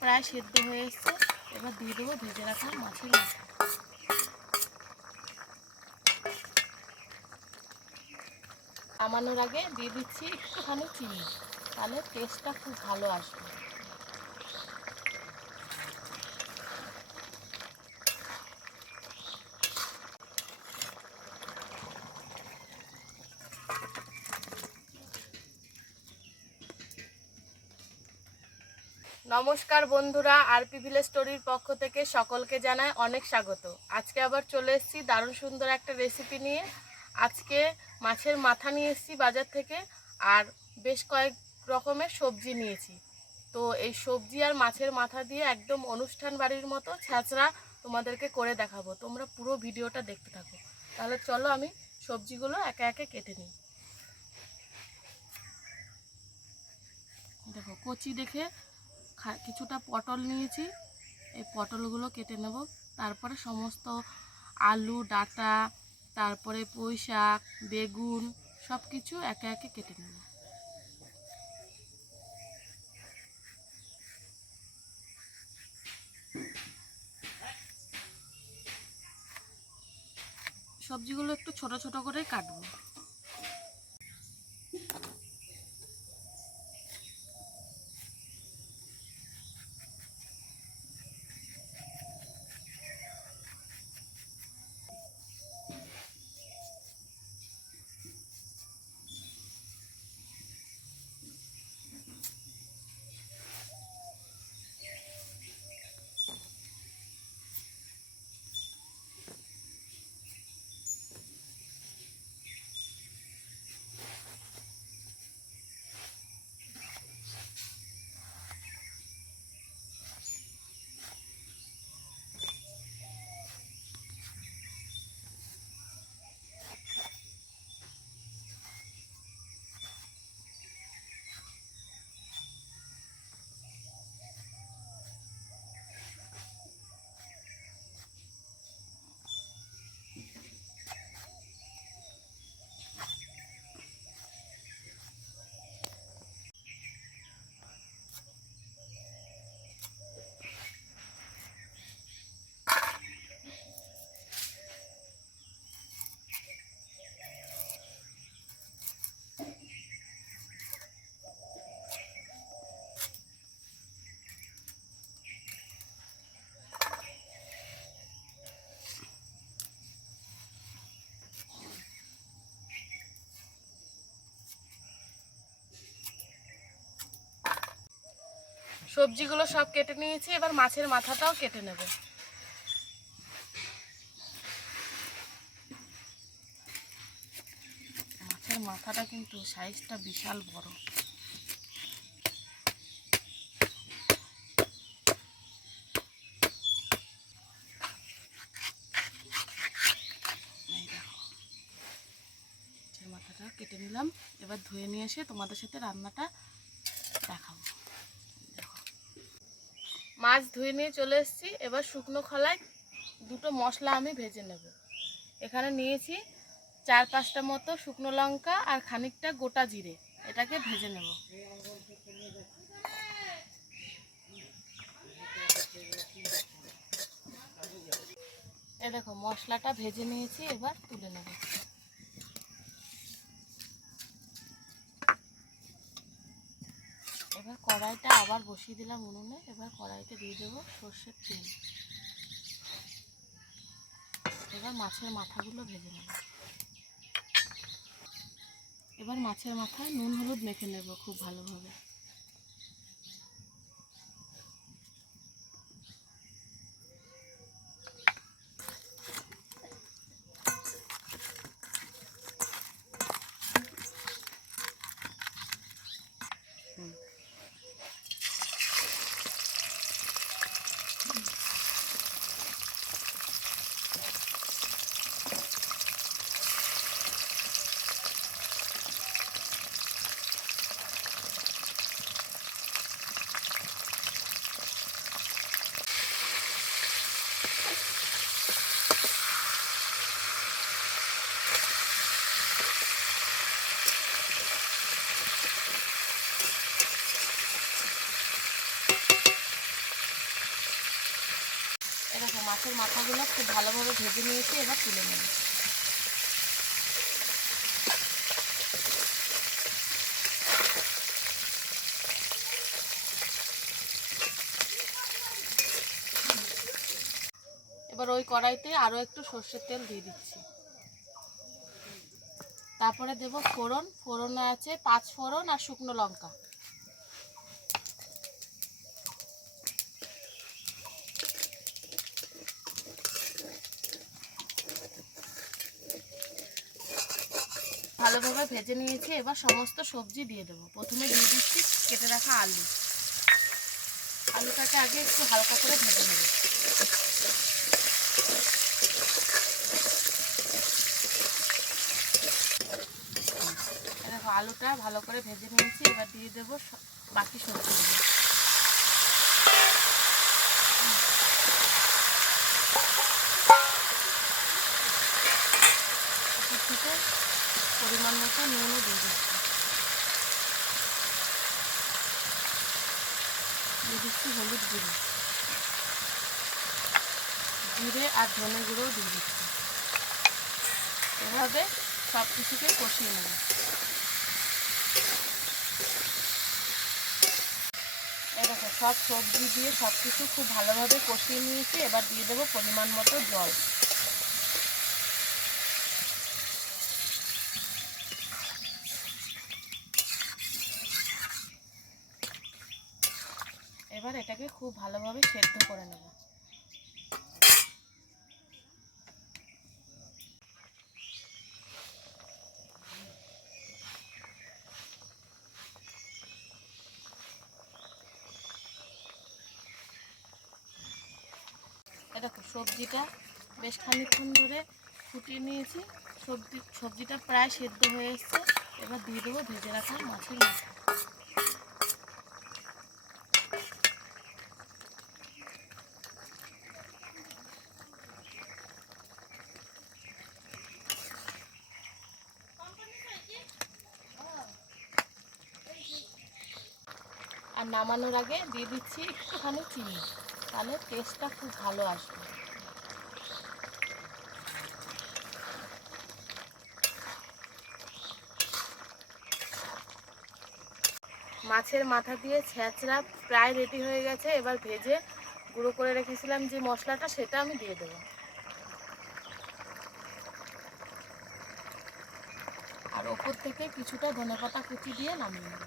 প্রায় সেদ্ধ হয়ে এসছে। এবার দিয়ে দেবো ভেজে রাখা মাছের মাথা। নামানোর আগে দিয়ে দিচ্ছি একটুখানি চিনি, তাহলে টেস্টটা খুব ভালো আসবে। নমস্কার বন্ধুরা, আরপি ভিলেজ স্টোরির পক্ষ থেকে সকলকে জানাই অনেক স্বাগত। আজকে আবার চলে এসেছি দারুণ সুন্দর একটা রেসিপি নিয়ে। আজকে মাছের মাথা নিয়ে এসেছি বাজার থেকে, আর বেশ কয়েক রকমের সবজি নিয়েছি। তো এই সবজি আর মাছের মাথা দিয়ে একদম অনুষ্ঠান বাড়ির মতো ছ্যাঁচড়া তোমাদেরকে করে দেখাবো। তোমরা পুরো ভিডিওটা দেখতে থাকো। তাহলে চলো আমি সবজিগুলো একে একে কেটে নিই। দেখো, কচি দেখে কিছুটা পটল নিয়েছি, এই পটলগুলো কেটে নেব। তারপরে সমস্ত আলু ডাঁটা, তারপরে পুঁই শাক, বেগুন সব কিছু একে একে কেটে নেব। সবজিগুলো একটু ছোট ছোট করে কাটবো। সবজিগুলো সব কেটে নিয়েছি, এবার মাছের মাথাটাও কেটে নেব। মাছের মাথাটা কিন্তু সাইজটা বিশাল বড়। মাছের মাথাটা কেটে নিলাম, এবার ধুয়ে নিয়ে এসে তোমাদের সাথে রান্নাটা দেখাবো। মাছ ধুয়ে নিয়ে চলে এসেছি। এবার শুকনো খোলায় দুটো মশলা আমি ভেজে নেব। এখানে নিয়েছি 4-5টা মতো শুকনো লঙ্কা আর খানিকটা গোটা জিরে, এটাকে ভেজে নেব। এই দেখো, মশলাটা ভেজে নিয়েছি, এবার তুলে নেব। এবার কড়াইটা আবার বসিয়ে দিলাম উনুনে। এবার কড়াইতে দিয়ে দেবো সর্ষের তেল। এবার মাছের মাথাগুলো ভেজে নেব। এবার মাছের মাথায় নুন হলুদ মেখে নেব খুব ভালোভাবে। মাছের মাথাগুলো খুব ভালোভাবে ভেজে নিয়েছি, এবার তুলে নেব। এবার ওই কড়াইতে আরও একটু সর্ষের তেল দিয়ে দিচ্ছি। তারপরে দেব ফোড়ন। ফোড়নে আছে 5 ফোড়ন আর শুকনো লঙ্কা। ভালোভাবে ভেজে নিয়েছি, এবার সমস্ত সবজি দিয়ে দেবো। প্রথমে দিয়ে দিচ্ছি কেটে রাখা আলু। আলুটাকে আগে একটু হালকা করে ভেজে নেব। দেখো আলুটা ভালো করে ভেজে নিয়েছি, এবার দিয়ে দেবো বাকি সবজিগুলো। উপর থেকে পরিমাণ মতো নুনও দিয়ে দিচ্ছি। দিয়ে দিচ্ছি হলুদ গুঁড়ো, জিরে আর ধনে গুঁড়োও দিয়ে দিচ্ছি। এভাবে সব কিছুকে কষিয়ে নেব। দেখো সব সবজি দিয়ে সব কিছু খুব ভালোভাবে কষিয়ে নিয়েছি, এবার দিয়ে দেবো পরিমাণ মতো জল। এবার এটাকে খুব ভালোভাবে সেদ্ধ করে নেব। দেখো সবজিটা বেশ খানিকক্ষণ ধরে ফুটিয়ে নিয়েছি, সবজিটা প্রায় সেদ্ধ হয়ে এসছে। এবার দিয়ে দেবো ভেজে রাখা মাছের মাথা। আর নামানোর আগে দিয়ে দিচ্ছি একটুখানি চিনি, তাহলে টেস্টটা খুব ভালো আসবে। মাছের মাথা দিয়ে ছেঁচড়া প্রায় রেডি হয়ে গেছে। এবার ভেজে গুঁড়ো করে রেখেছিলাম যে মশলাটা, সেটা আমি দিয়ে দেবো। আর ওপর থেকে কিছুটা ধনেপাতা কুচি দিয়ে নামিয়ে নেব।